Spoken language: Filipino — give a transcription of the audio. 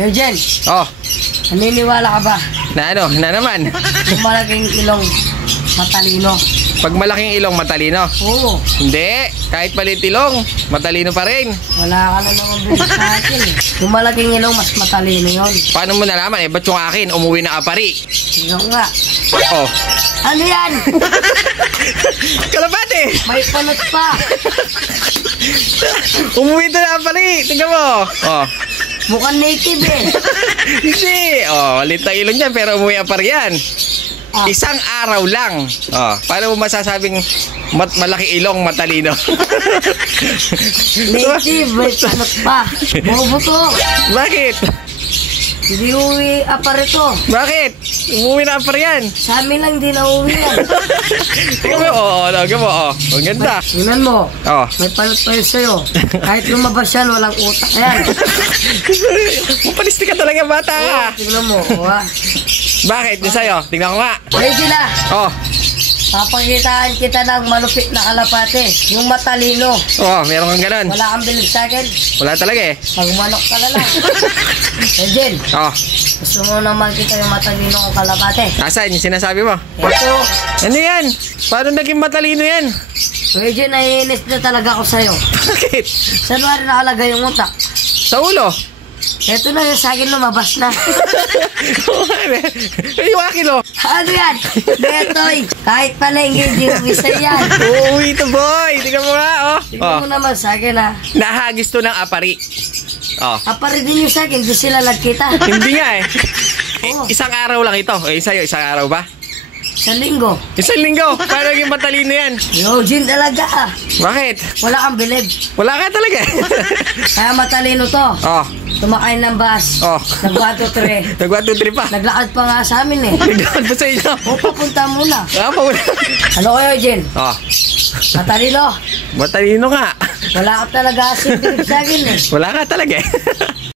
Eugene, Oh, naniniwala ka ba? na ano? Na naman. Kung malaking ilong, matalino. Pag malaking ilong, matalino. Oo. Hindi. Kahit maliit ilong, matalino pa rin. Wala ka na naman bilis sa akin eh. Yung malaking ilong, mas matalino yun. Paano mo nalaman? Eh, ba't yung akin umuwi na apari? Ikaw nga. Oh. Ano yan? Kalapate! May panot pa. Umuwi na apari. Tingnan mo. Oh. Mukhang native eh. Hindi. Oh, maliit na ilong yan, pero umuwi apari yan. Ah. Isang araw lang. Oh, paano mo masasabing malaki ilong, matalino? Native, may panot pa. Bobo to. Bakit? Hindi uwi aparito. Bakit? Umuwi na pa yan. Sa amin lang di na uwi yan. Tingnan mo, tingnan mo, ang ganda. Tingnan mo. Oh. May panot pa yun sa'yo. Kahit lumabas yan, walang utak yan. Mapalisti ka talaga, bata ka. Tingnan mo. Bakit? Yung sa'yo, tingnan ko nga. Ready na. Oh, Papakitaan kita ng malupit na kalapate. Yung matalino. meron kang ganun. Wala kang bilib sa akin. Wala talaga eh. Pag manok ka na lang. Eugene, Oh, gusto mo naman kita yung matalino kong kalapate. nasaan yung sinasabi mo? Ito. Ano yan? Paano naging matalino yan? Eugene, naiinis na talaga ako sa'yo. Bakit? Saan ba nakalagay yung utak? Sa ulo. Ito na yung sa akin lumabas na. Yung akin oh. Ano yan? Betoy. Kahit palengke, hindi umisa yan. Uuwi to boy. Tingnan mo nga oh. Tingnan mo naman sa akin ha. Nahagis to ng apari. Oh. Apari din yung sa akin, di sila nagkita. Hindi nga eh. Oo. Isang araw lang ito. Eh, sa'yo, isang araw ba? Sa linggo. Isang linggo. Paano naging matalino yan? Eugene talaga. Bakit? Wala kang bilib. Wala ka talaga. Kaya matalino to. Oh. Tumakay ng bus. Oh. Nag-1, 2, 3. Nag-1, 2, 3 pa. Naglakad pa nga sa amin eh. Nagdaan pa sa inyo. O, papunta muna. Pa wala. Ano kayo, Eugene? Oh. Matalino. Matalino nga. Wala ka talaga bilib sa akin eh. Wala ka talaga eh.